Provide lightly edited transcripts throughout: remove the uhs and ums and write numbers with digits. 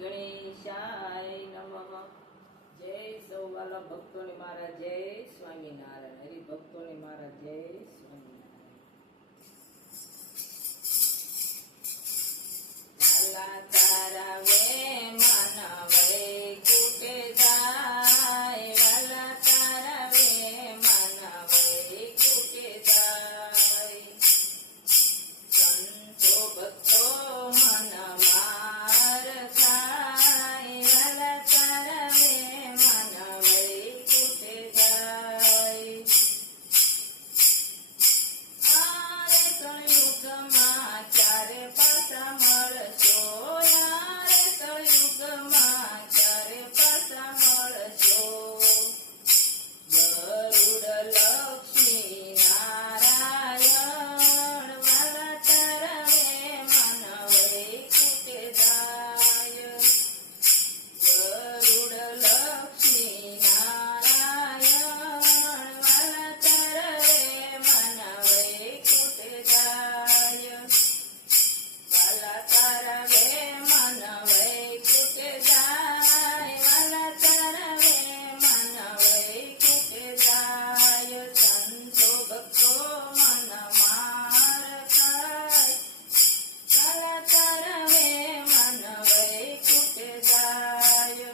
ગણેશાય નમઃ. જય સૌ વાલા ભક્તોને મારા જય સ્વામિનારાયણ. હરિભક્તોને મારા જય સ્વામિનારાયણ. લાલા તારા વે માનવે કુટે જાય, વાલા તારા વે માનવે કુટે જાય. સંતો ભક્તો મન માર થાય, વાલા તારા વે માનવે કુટે જાય. આરે કળયુગમાં ચારે પાસા મળશો, યારે કળયુગમાં ચારે પાસા મળશો. ગરુડ લક્ષ્મી નારાયણ, વાલા તારા વે માનવે કુટે જાય. ગરુડ લક્ષ્મી નારાયણ, વાલા તારા વે માનવે કુટે જાય. વાલા તારા વે માનવે કુટે જાય, વાલા તારા વે માનવે કુટે જાય. સંતો ભક્તો મન માર થાય, વાલા તારા વે માનવે કુટે જાય.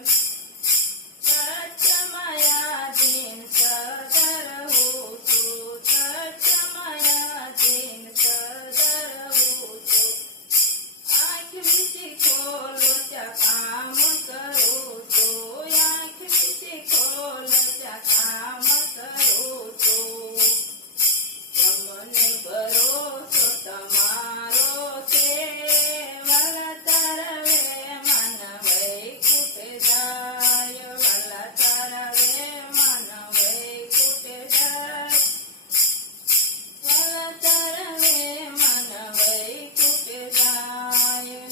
સત્યમયાધીન સદર હું છું, સત્યમયાધીન સદર હું છું. આંખ વીછી ખોલો ત્યાં કામ કરું છું, આંખ વીછી ખોલો ત્યાં કામ કરું છું. તમને ભરોસો તમારો છે, વાલા તારા વે માનવે કુટે જાય, વાલા તારા વે માનવે કુટે જાય. વાલા તારા વે માનવે કુટે જાય.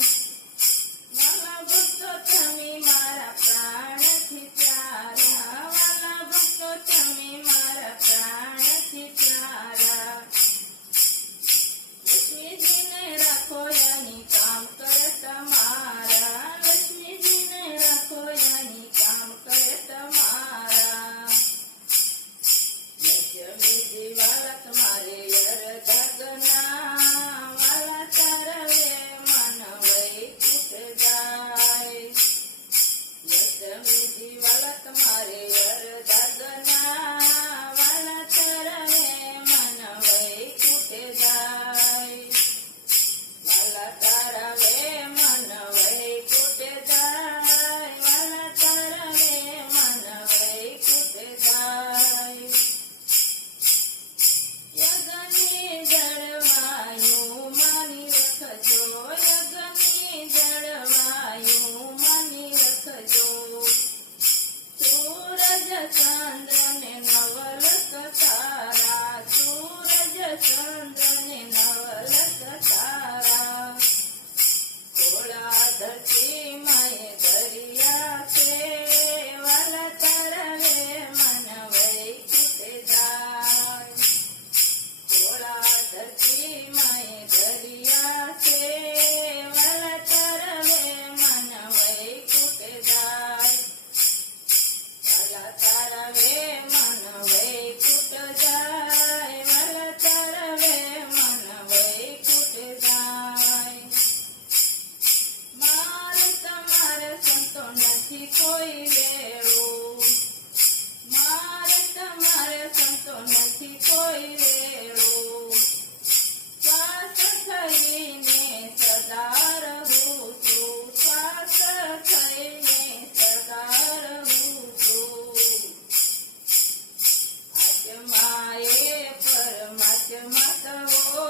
વાલા ભક્તો તમે મારા પ્રાણથી પ્યારા, વાલા ભક્તો તમે મારા પ્રાણથી પ્યારા. લક્ષ્મીજીને રાખો યાની કામ કરે તમારા, લક્ષ્મીજીને રાખો યાની કામ કરે તમારા. લક્ષ્મીજી વાલા તમારે અરધગના, વાલા તારા વે માનવે કુટે જાય. લક્ષ્મીજી વાલા તમારે અરધગના, વાલા તારા વે માનવે કુટે જાય. વાલા તારા વે માનવે કુટે જાય, વાલા તારા વે માનવે કુટે જાય. યજ્ઞની જળવાયું માની રખજો, યજ્ઞની જળવાયું માની રખજો. સૂરજ ચંદ્રને નવલક તારા, સૂરજ ચંદ્રને નવલક તારા. થોડા ધરતી માએ દરિયા છે, વાલા તારા વે માનવે કુટે જાય. થોડા ધરતી માએ દરિયા છે, વાલા તારા વે માનવે કુટે જાય. વાલા તારા વે માનવે કુટ જાય, વાલા તારા વે માનવે કુટ જાય. મારે તમારે સંતો નથી કોઈ વેળું, મારે તમારે સંતો નથી કોઈ વેળું. શ્વાસ થઈને સદા રહું છું, શ્વાસ થઈને સદા રહું છું. આત્માએ પરમાત્મા તવો,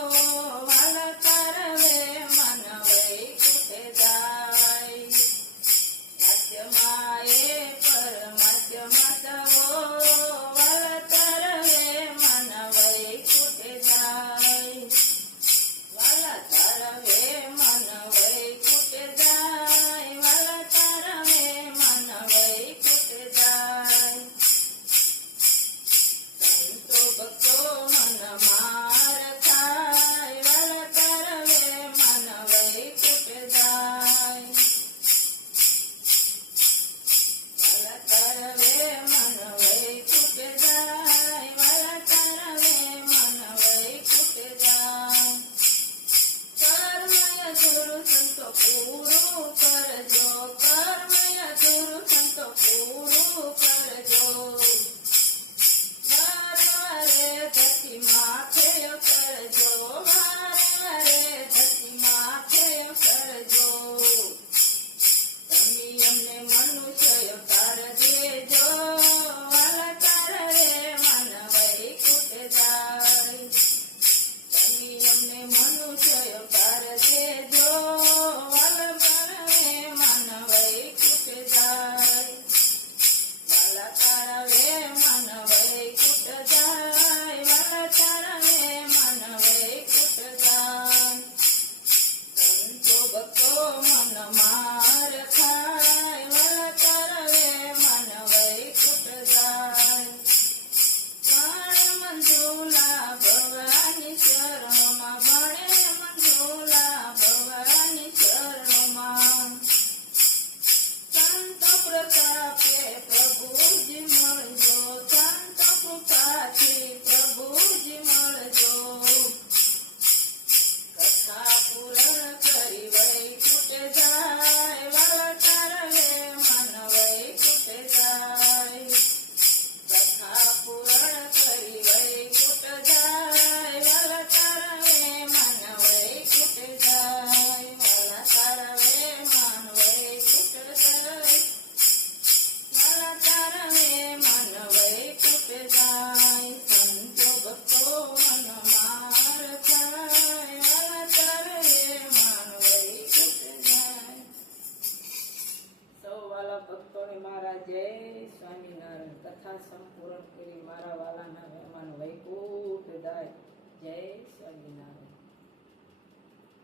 વાલા તારા વે માનવે કુટે જાય. આત્માએ મારા જય સ્વામિનારાયણ. કથા સંપૂર્ણ કરી મારા વાલાના મહેમાન વૈકુંઠ દાય. જય સ્વામિનારાયણ.